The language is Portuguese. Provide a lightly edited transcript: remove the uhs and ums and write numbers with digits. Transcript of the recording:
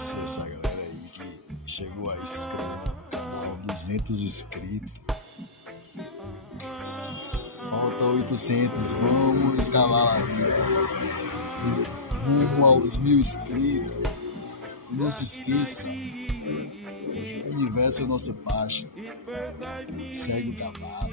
agradecer essa galera aí que chegou aí se inscrevendo no canal, 200 inscritos. Falta 800, vamos escalar aí, rumo aos 1000 inscritos. Não se esqueça, o universo é o nosso pasto. Segue o cavalo.